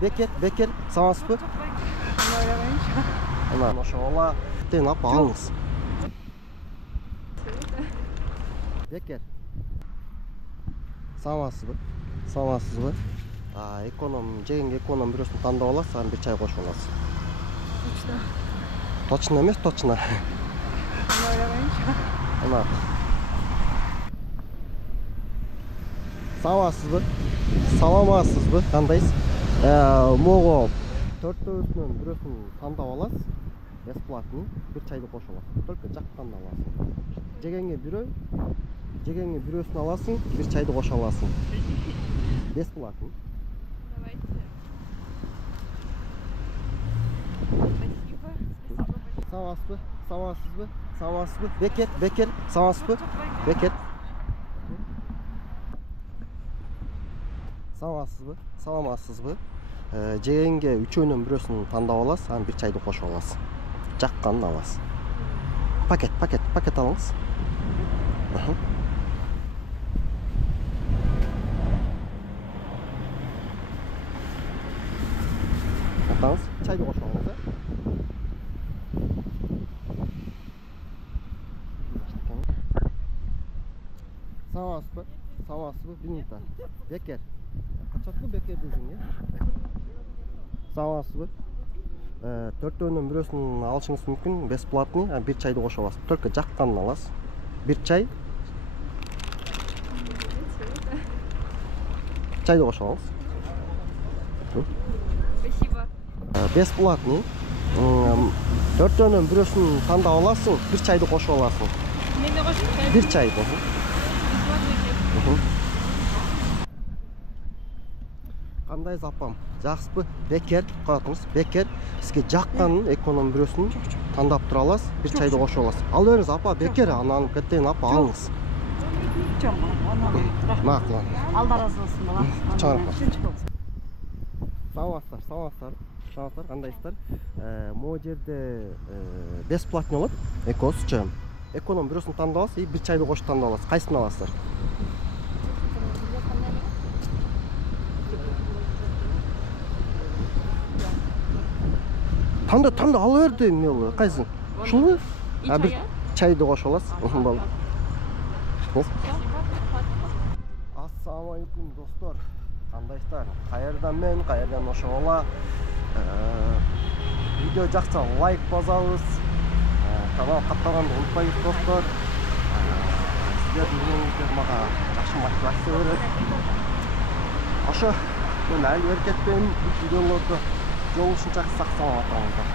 Бекер, саламатсызбы? Ana ошола тен ап алыңыз. Бекер. Саламатсызбы? Эконом, жегенге эконом бирөөсүн тандап аласыз, анан бир чай кошуп аласыз. Точно эмес, точно. Ana. Саламатсызбы? Кандайсыз? Мого төртөөсүнөн бирөөсүн тандап аласыз. Бесплатный, bir çayda koşu alasın. Только жаққан alasın. Жегенге бирөөсүн аласың, bir çayda koşu alasın. Бесплатный. Давайте. Саламатсызбы? Бекер. Саламатсызбы? Жегенге үчөөнүн бирөөсүн тандап аласыз, анан bir çayda koşuп аласыз. Жаққанын аласыз. Пакет алыңыз. Атаңыз, чайды қосып алыңыз, Саламатсызбы? Минута. Бекер. Качакты бекер дедиң, Саламатсызбы? Төртөөнүн бирөөсүн алышыңыз мүмкүн, бесплатный, bir çayды кошуп аласыз. Только жаққанын аласыз. Bir çay. Çayды кошуп алыңыз. Спасибо. Бесплатный. Төртөөнүн бирөөсүн тандап аласың, bir çayды кошуп аласың. Эмне кошуп? Bir çay. Кандайсыз апам? Жакшысызбы? Бекер, коятыңыз. Бекер. Сизге жакканын эконом бирөөсүн тандап тура аласыз, bir çayды кошуп аласыз. Ал бериңиз апа, бекер, анан кеттен апа алыңыз. Макул. Алла разы болсун, бала. Чоң рахмат. Саламатсыздар, кандайсыздар? Могу жерде бесплатный болот, экосчу. Эконом бирөөсүн тандап аласыз, bir çayды кошуп тандап аласыз. Кайсын аласыздар? Танда ал берди эмне кайсын? Ушулбу? Bir çayды кошуп аласыз. Бала. Ассаламу алейкум достор. Кандайсыздар? Кайердан ошола. Видео жакса лайк басабыз. Канал каттаганды унутпайбыз достор. Сиздердин үйүңүздөр мага жакшы мотивация берет. Ошо мен али эркетпейм, видеолорду жолушунча сак саламат болуңуздар.